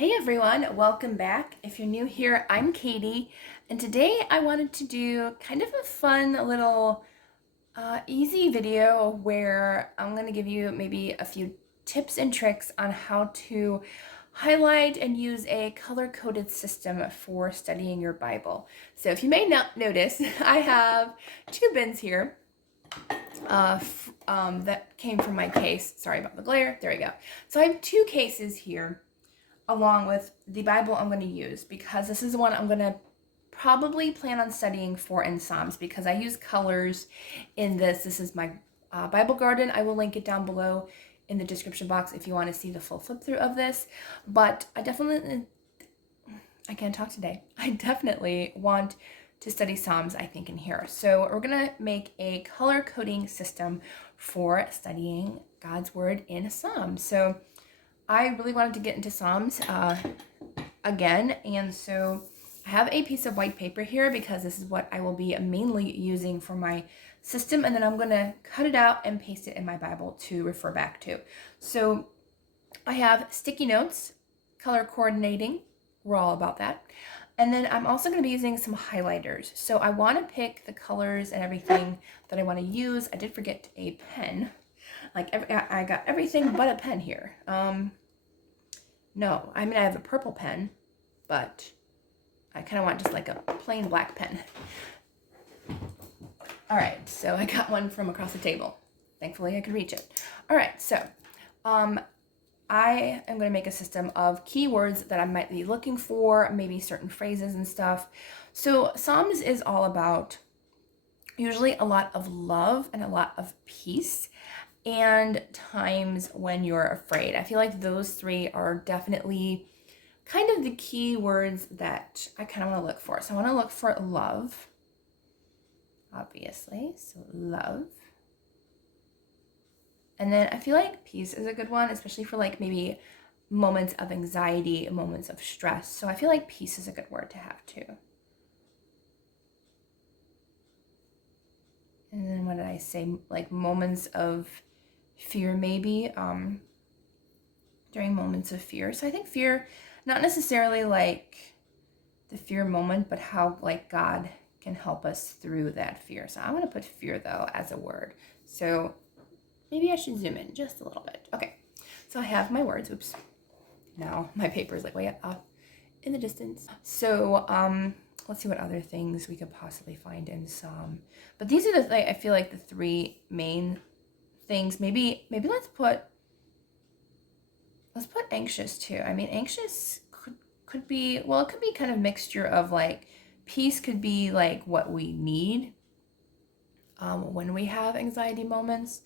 Hey everyone, welcome back. If you're new here, I'm Katie, and today I wanted to do kind of a fun little easy video where I'm going to give you maybe a few tips and tricks on how to highlight and use a color-coded system for studying your Bible. So if you may not notice, I have two bins here that came from my case. Sorry about the glare. There we go. So I have two cases here along with the Bible I'm going to use, because this is the one I'm going to probably plan on studying for in Psalms, because I use colors in this. This is my Bible garden. I will link it down below in the description box if you want to see the full flip through of this. But I can't talk today. I definitely want to study Psalms, I think, in here. So we're going to make a color coding system for studying God's word in Psalms. So I really wanted to get into Psalms again, and so I have a piece of white paper here because this is what I will be mainly using for my system, and then I'm going to cut it out and paste it in my Bible to refer back to. So I have sticky notes, color coordinating, we're all about that. And then I'm also going to be using some highlighters. So I want to pick the colors and everything that I want to use. I did forget a pen. I got everything but a pen here. No, I mean, I have a purple pen, but I kind of want just like a plain black pen. All right, so I got one from across the table. Thankfully, I could reach it. All right, so I am going to make a system of keywords that I might be looking for, maybe certain phrases and stuff. So Psalms is all about usually a lot of love and a lot of peace, and times when you're afraid. I feel like those three are definitely kind of the key words that I kind of want to look for. So I want to look for love, obviously. So love. And then I feel like peace is a good one, especially for like maybe moments of anxiety, moments of stress. So I feel like peace is a good word to have too. And then what did I say? Like moments of fear, maybe, during moments of fear. So I think fear, not necessarily like the fear moment, but how like God can help us through that fear. So I'm going to put fear though as a word. So maybe I should zoom in just a little bit. Okay, so I have my words. Oops. Now my paper is like way up in the distance. So let's see what other things we could possibly find in Psalm. But these are the I feel like the three main things. Maybe let's put anxious too. I mean, anxious could be, well, it could be kind of mixture of like peace could be like what we need when we have anxiety moments.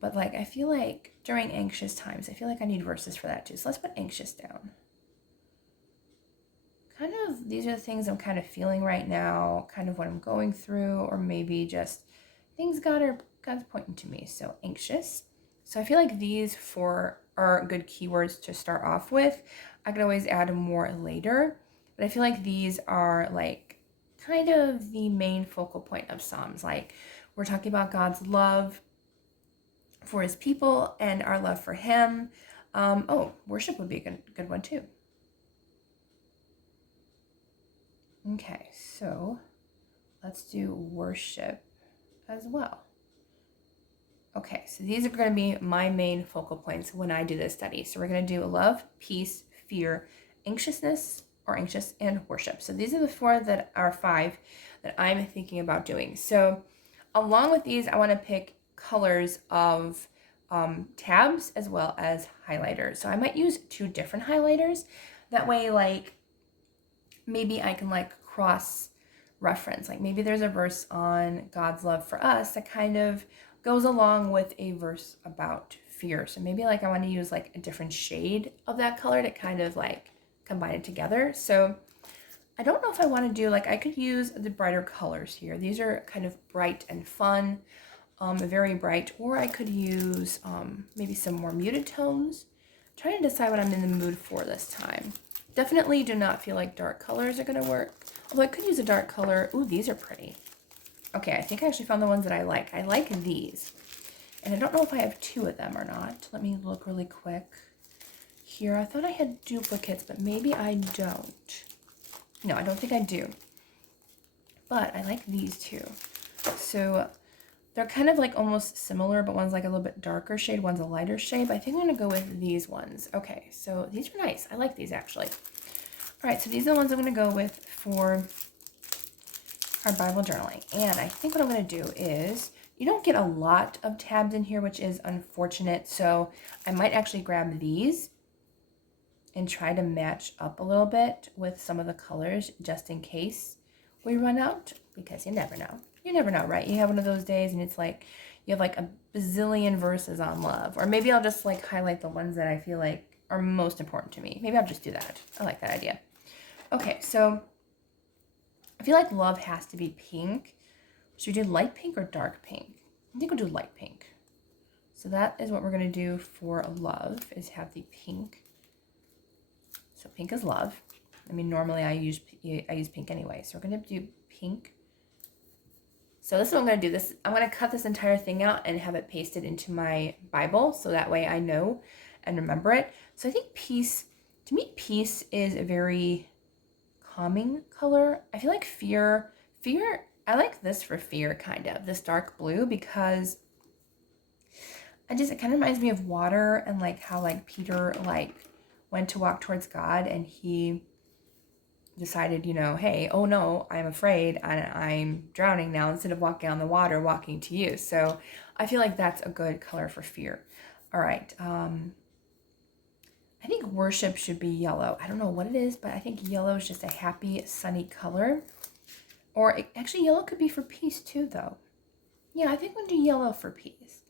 But like I feel like during anxious times, I feel like I need verses for that too. So let's put anxious down. Kind of, these are the things I'm kind of feeling right now, kind of what I'm going through, or maybe just things God's pointing to me. So anxious. So I feel like these four are good keywords to start off with. I could always add more later, but I feel like these are like kind of the main focal point of Psalms. Like we're talking about God's love for his people and our love for him. Worship would be a good one too. Okay, so let's do worship as well. Okay, so these are going to be my main focal points when I do this study. So we're going to do love, peace, fear, anxiousness, or anxious, and worship. So these are the five that I'm thinking about doing. So along with these, I want to pick colors of tabs as well as highlighters. So I might use two different highlighters. That way, like, maybe I can like cross reference. Like maybe there's a verse on God's love for us that kind of goes along with a verse about fear. So maybe like I want to use like a different shade of that color to kind of like combine it together. So I don't know if I want to do, like, I could use the brighter colors here. These are kind of bright and fun, very bright, or I could use maybe some more muted tones. I'm trying to decide what I'm in the mood for this time. Definitely do not feel like dark colors are going to work. Although I could use a dark color. Ooh, these are pretty. Okay, I think I actually found the ones that I like. I like these. And I don't know if I have two of them or not. Let me look really quick here. I thought I had duplicates, but maybe I don't. No, I don't think I do. But I like these two. So they're kind of like almost similar, but one's like a little bit darker shade, one's a lighter shade. But I think I'm gonna go with these ones. Okay, so these are nice. I like these actually. All right, so these are the ones I'm gonna go with for our Bible journaling. And I think what I'm gonna do is, you don't get a lot of tabs in here, which is unfortunate. So I might actually grab these and try to match up a little bit with some of the colors just in case we run out, because you never know. You never know, right? You have one of those days and it's like you have like a bazillion verses on love. Or maybe I'll just like highlight the ones that I feel like are most important to me. Maybe I'll just do that. I like that idea. Okay, so I feel like love has to be pink. Should we do light pink or dark pink? I think we'll do light pink. So that is what we're going to do for love, is have the pink. So pink is love. I mean, normally I use pink anyway. So we're going to do pink. So this is what I'm going to do. I'm going to cut this entire thing out and have it pasted into my Bible. So that way I know and remember it. So I think peace, to me, peace is a very calming color. I feel like fear, I like this for fear, kind of, this dark blue, because it kind of reminds me of water, and like how like Peter like went to walk towards God and he decided, you know, hey, oh no, I'm afraid and I'm drowning now, instead of walking on the water, walking to you. So I feel like that's a good color for fear. All right. I think worship should be yellow. I don't know what it is, but I think yellow is just a happy, sunny color. Or actually, yellow could be for peace too, though. Yeah, I think we'll do yellow for peace.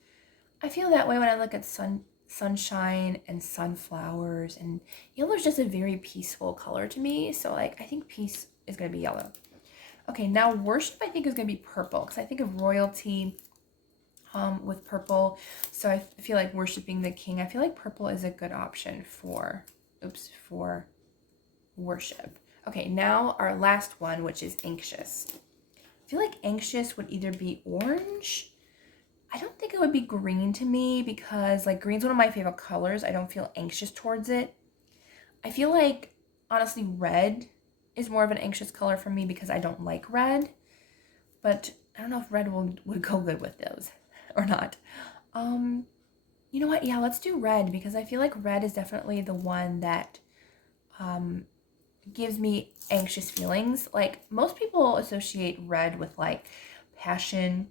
I feel that way when I look at sunshine and sunflowers, and yellow is just a very peaceful color to me. So like, I think peace is going to be yellow. Okay, now worship I think is going to be purple, because I think of royalty with purple. So I feel like worshiping the king. I feel like purple is a good option for worship. Okay, now our last one, which is anxious. I feel like anxious would either be orange. I don't think it would be green to me, because like green's one of my favorite colors. I don't feel anxious towards it. I feel like honestly red is more of an anxious color for me, because I don't like red. But I don't know if red would go good with those or not. You know what? Yeah, let's do red, because I feel like red is definitely the one that gives me anxious feelings. Like most people associate red with like passion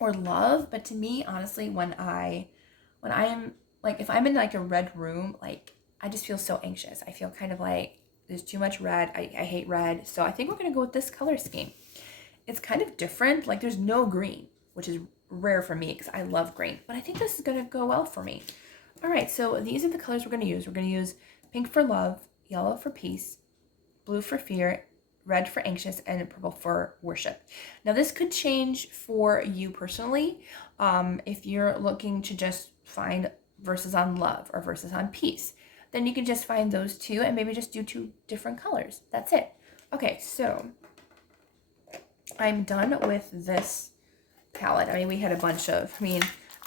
or love, but to me, honestly, when I'm like, if I'm in like a red room, like I just feel so anxious. I feel kind of like there's too much red. I hate red. So I think we're gonna go with this color scheme. It's kind of different. Like there's no green, which is rare for me because I love green, but I think this is gonna go well for me. All right, so these are the colors we're gonna use. We're gonna use pink for love, yellow for peace, blue for fear, red for anxious, and purple for worship. Now this could change for you personally. If you're looking to just find verses on love or verses on peace, then you can just find those two and maybe just do two different colors. That's it. Okay, so I'm done with this palette. I mean, we had a bunch of,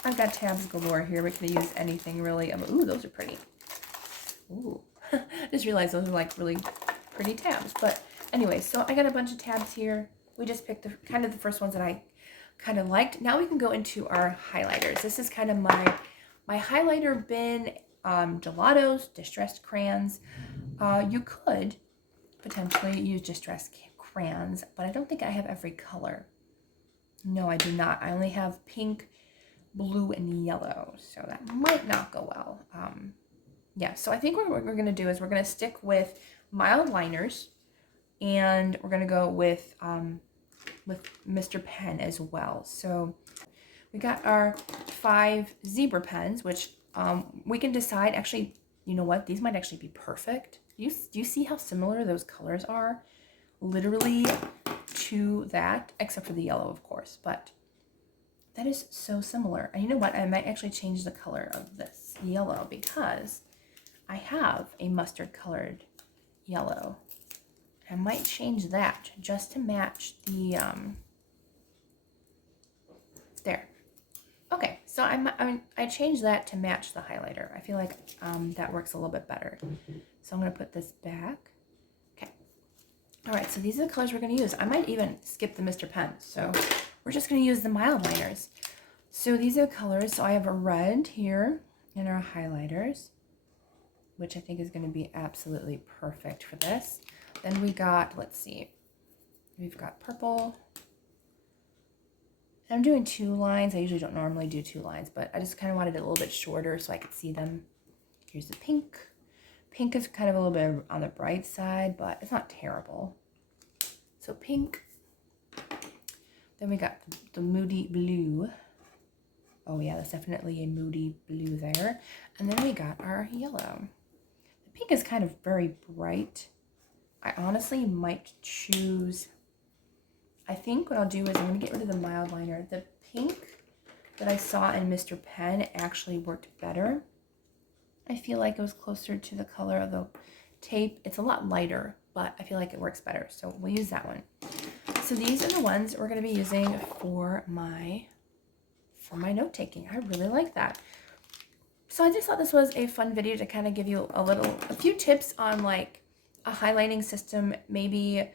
I've got tabs galore here. We could use anything really. Ooh, those are pretty. Ooh, just realized those are like really pretty tabs. But anyway, so I got a bunch of tabs here. We just picked the first ones that I kind of liked. Now we can go into our highlighters. This is kind of my highlighter bin, gelatos, distressed crayons. You could potentially use distressed crayons, but I don't think I have every color. No, I do not. I only have pink, blue, and yellow, so that might not go well. Yeah, so I think what we're going to do is we're going to stick with mild liners, and we're going to go with Mr. Pen as well. So we got our 5 zebra pens, which we can decide. Actually, you know what? These might actually be perfect. Do you see how similar those colors are? Literally to that, except for the yellow, of course, but that is so similar. And you know what? I might actually change the color of this yellow, because I have a mustard colored yellow. I might change that just to match the, there. Okay, so I changed that to match the highlighter. I feel like that works a little bit better. So I'm going to put this back. Okay. All right, so these are the colors we're going to use. I might even skip the Mr. Pen. So we're just going to use the mild liners. So these are the colors. So I have a red here in our highlighters, which I think is going to be absolutely perfect for this. Then we got, let's see, we've got purple. I'm doing 2 lines. I usually don't normally do 2 lines, but I just kind of wanted it a little bit shorter so I could see them. Here's the pink. Pink is kind of a little bit on the bright side, but it's not terrible. So pink. Then we got the moody blue. Oh yeah, that's definitely a moody blue there. And then we got our yellow. The pink is kind of very bright. I honestly might choose, I think what I'll do is I'm going to get rid of the mild liner. The pink that I saw in Mr. Pen actually worked better. I feel like it was closer to the color of the tape. It's a lot lighter, but I feel like it works better. So we'll use that one. So these are the ones we're going to be using for my note-taking. I really like that. So I just thought this was a fun video to kind of give you a few tips on like a highlighting system, maybe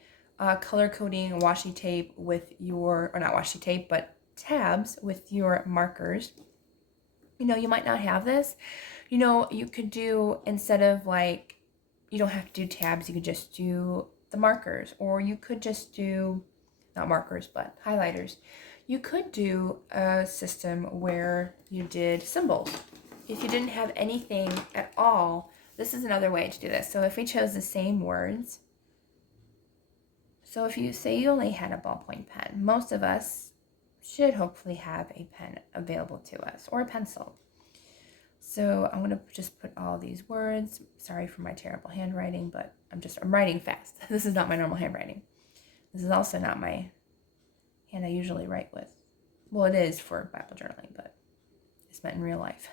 color coding washi tape with your, or not washi tape, but tabs with your markers. You know, you might not have this. You know, you could do, instead of like, you don't have to do tabs, you could just do the markers, or you could just do, not markers, but highlighters. You could do a system where you did symbols. If you didn't have anything at all, this is another way to do this. So if we chose the same words, so if you say you only had a ballpoint pen, most of us should hopefully have a pen available to us, or a pencil. So I'm going to just put all these words. Sorry for my terrible handwriting, but I'm writing fast. This is not my normal handwriting. This is also not my hand I usually write with. Well, it is for Bible journaling, but it's meant in real life.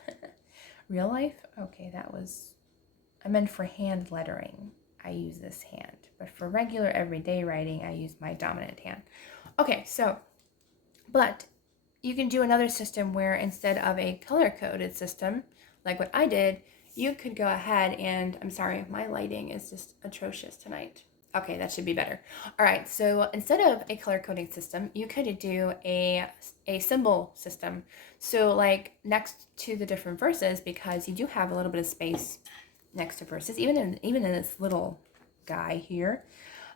Real life? Okay, I meant for hand lettering. I use this hand. But for regular everyday writing, I use my dominant hand. Okay, so, but you can do another system where instead of a color-coded system, like what I did, you could go ahead and, I'm sorry, my lighting is just atrocious tonight. Okay, that should be better. All right, so instead of a color coding system, you could do a symbol system. So like next to the different verses, because you do have a little bit of space next to verses, even in this little guy here,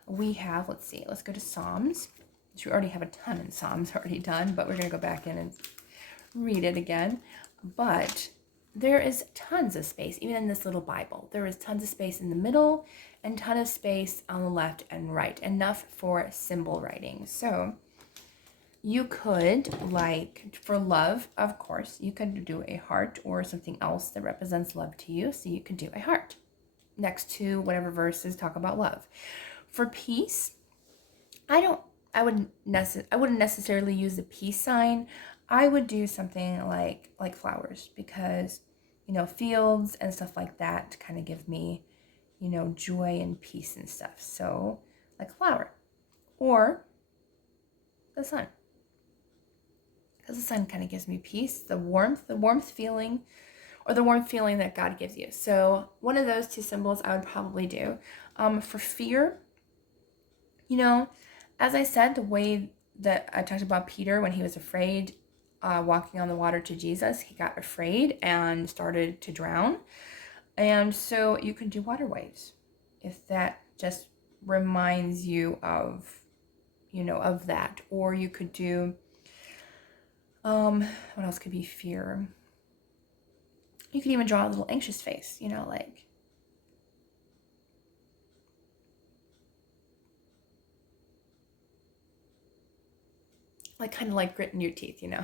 we have, let's see, let's go to Psalms, which we already have a ton in Psalms already done, but we're going to go back in and read it again. But there is tons of space, even in this little Bible. There is tons of space in the middle and ton of space on the left and right, enough for symbol writing. So you could, like for love, of course, you could do a heart or something else that represents love to you. So you could do a heart next to whatever verses talk about love. For peace, I wouldn't necessarily use the peace sign. I would do something like flowers, because, you know, fields and stuff like that kind of give me, you know, joy and peace and stuff. So like a flower, or the sun, because the sun kind of gives me peace, the warmth feeling, or the warm feeling that God gives you. So one of those 2 symbols I would probably do. For fear, you know, as I said, the way that I talked about Peter when he was afraid, walking on the water to Jesus, he got afraid and started to drown. And so you can do water waves, if that just reminds you of, you know, of that. Or you could do, what else could be fear? You could even draw a little anxious face, you know, like kind of like gritting your teeth, you know.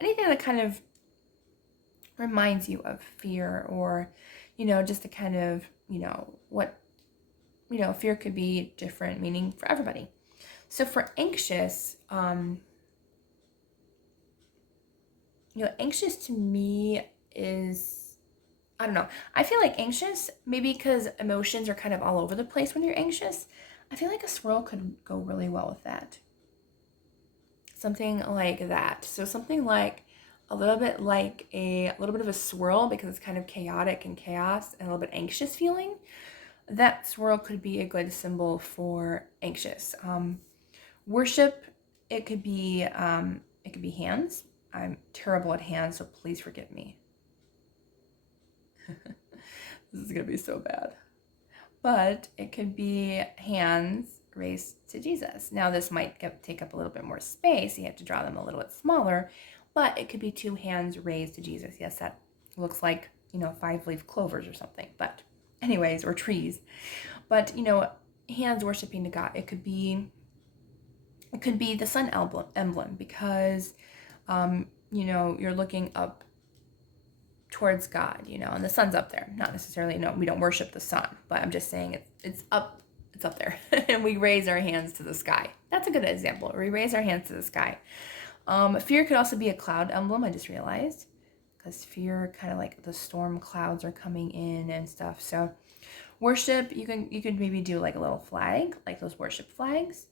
Anything that kind of reminds you of fear, or, you know, just to kind of, you know, what, you know, fear could be different meaning for everybody. So for anxious, you know, anxious to me is, I don't know. I feel like anxious, maybe because emotions are kind of all over the place when you're anxious. I feel like a swirl could go really well with that. something like that. So something like a little bit of a swirl, because it's kind of chaotic and chaos and a little bit anxious feeling. That swirl could be a good symbol for anxious. Worship, it could be hands. I'm terrible at hands, so please forgive me. This is gonna be so bad. But it could be hands raised to Jesus. Now this might take up a little bit more space. You have to draw them a little bit smaller, but it could be 2 hands raised to Jesus. Yes, that looks like, 5-leaf clovers or something, but anyways, or trees. But, hands worshiping to God. It could be the sun emblem, because, you're looking up towards God, and the sun's up there. Not necessarily, no, we don't worship the sun, but I'm just saying it's up there. And we raise our hands to the sky. That's a good example. We raise our hands to the sky. Fear could also be a cloud emblem, I just realized, because fear, kind of like the storm clouds are coming in and stuff. So worship, you could maybe do like a little flag, like those worship flags.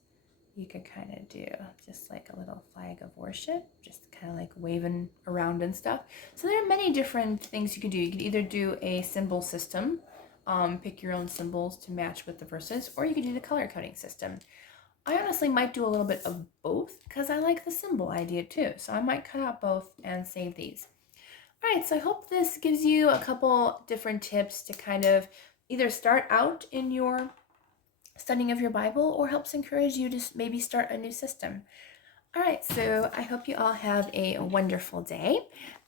You could kind of do just like a little flag of worship, just kind of like waving around and stuff. So there are many different things you could do. You could either do a symbol system, pick your own symbols to match with the verses, or you could do the color coding system. I honestly might do a little bit of both, because I like the symbol idea too. So I might cut out both and save these. All right, so I hope this gives you a couple different tips to kind of either start out in your studying of your Bible, or helps encourage you to maybe start a new system. All right, so I hope you all have a wonderful day,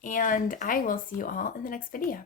and I will see you all in the next video.